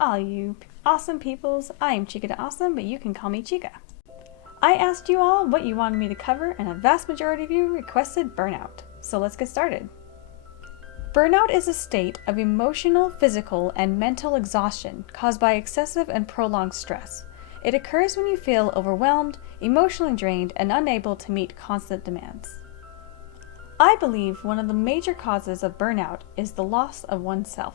all you awesome peoples. I am ChicaDeAwesome, but you can call me Chica. I asked you all what you wanted me to cover, and a vast majority of you requested burnout. So let's get started. Burnout is a state of emotional, physical, and mental exhaustion caused by excessive and prolonged stress. It occurs when you feel overwhelmed, emotionally drained, and unable to meet constant demands. I believe one of the major causes of burnout is the loss of oneself.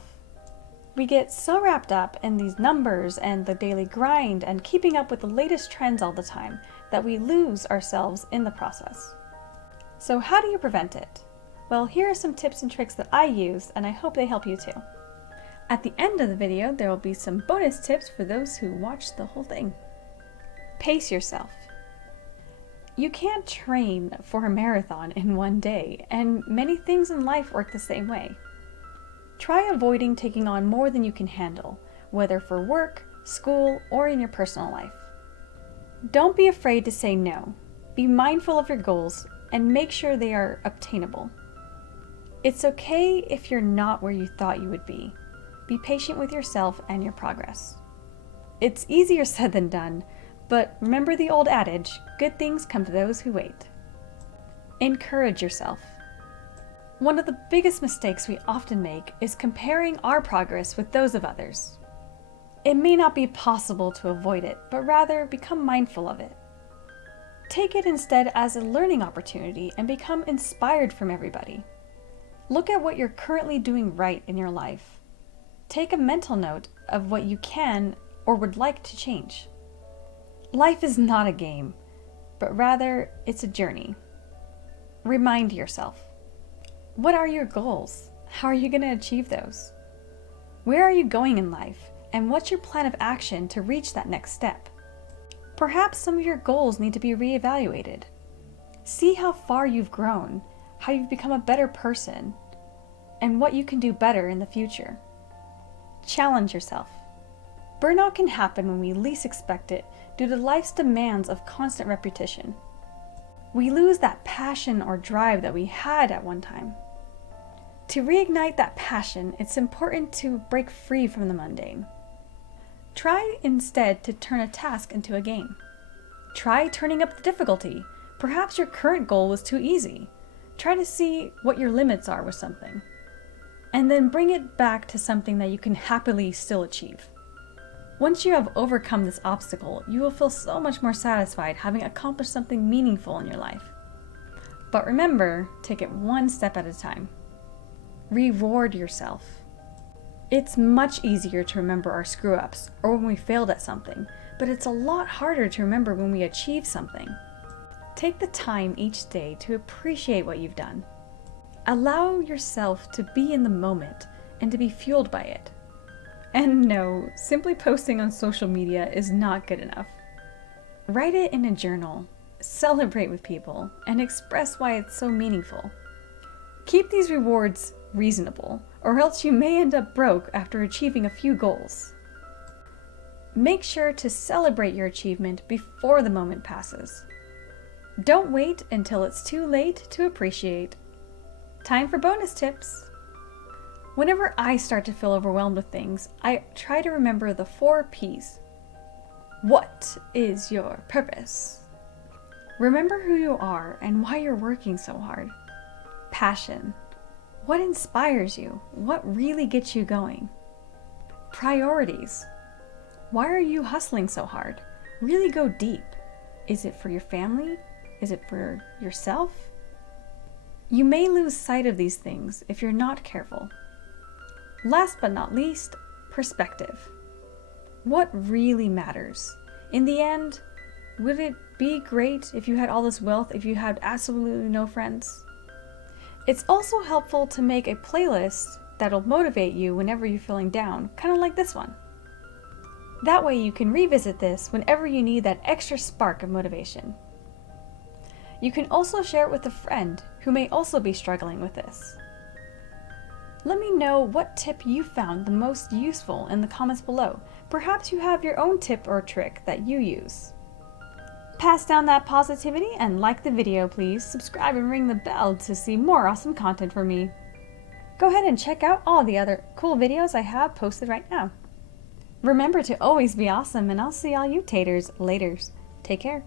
We get so wrapped up in these numbers and the daily grind and keeping up with the latest trends all the time that we lose ourselves in the process. So how do you prevent it? Well, here are some tips and tricks that I use, and I hope they help you too. At the end of the video, there will be some bonus tips for those who watch the whole thing. Pace yourself. You can't train for a marathon in one day, and many things in life work the same way. Try avoiding taking on more than you can handle, whether for work, school, or in your personal life. Don't be afraid to say no. Be mindful of your goals and make sure they are obtainable. It's okay if you're not where you thought you would be. Be patient with yourself and your progress. It's easier said than done, but remember the old adage, good things come to those who wait. Encourage yourself. One of the biggest mistakes we often make is comparing our progress with those of others. It may not be possible to avoid it, but rather become mindful of it. Take it instead as a learning opportunity and become inspired from everybody. Look at what you're currently doing right in your life. Take a mental note of what you can or would like to change. Life is not a game, but rather it's a journey. Remind yourself. What are your goals? How are you going to achieve those? Where are you going in life? And what's your plan of action to reach that next step? Perhaps some of your goals need to be reevaluated. See how far you've grown, how you've become a better person, and what you can do better in the future. Challenge yourself. Burnout can happen when we least expect it due to life's demands of constant repetition. We lose that passion or drive that we had at one time. To reignite that passion, it's important to break free from the mundane. Try instead to turn a task into a game. Try turning up the difficulty. Perhaps your current goal was too easy. Try to see what your limits are with something. And then bring it back to something that you can happily still achieve. Once you have overcome this obstacle, you will feel so much more satisfied having accomplished something meaningful in your life. But remember, take it one step at a time. Reward yourself. It's much easier to remember our screw-ups or when we failed at something, but it's a lot harder to remember when we achieve something. Take the time each day to appreciate what you've done. Allow yourself to be in the moment and to be fueled by it. And no, simply posting on social media is not good enough. Write it in a journal, celebrate with people, and express why it's so meaningful. Keep these rewards reasonable, or else you may end up broke after achieving a few goals. Make sure to celebrate your achievement before the moment passes. Don't wait until it's too late to appreciate. Time for bonus tips. Whenever I start to feel overwhelmed with things, I try to remember the 4 P's. What is your purpose? Remember who you are and why you're working so hard. Passion. What inspires you? What really gets you going? Priorities. Why are you hustling so hard? Really go deep. Is it for your family? Is it for yourself? You may lose sight of these things if you're not careful. Last but not least, perspective. What really matters? In the end, would it be great if you had all this wealth if you had absolutely no friends? It's also helpful to make a playlist that'll motivate you whenever you're feeling down, kind of like this one. That way you can revisit this whenever you need that extra spark of motivation. You can also share it with a friend who may also be struggling with this. Let me know what tip you found the most useful in the comments below. Perhaps you have your own tip or trick that you use. Pass down that positivity and like the video, please. Subscribe and ring the bell to see more awesome content from me. Go ahead and check out all the other cool videos I have posted right now. Remember to always be awesome, and I'll see all you taters laters. Take care.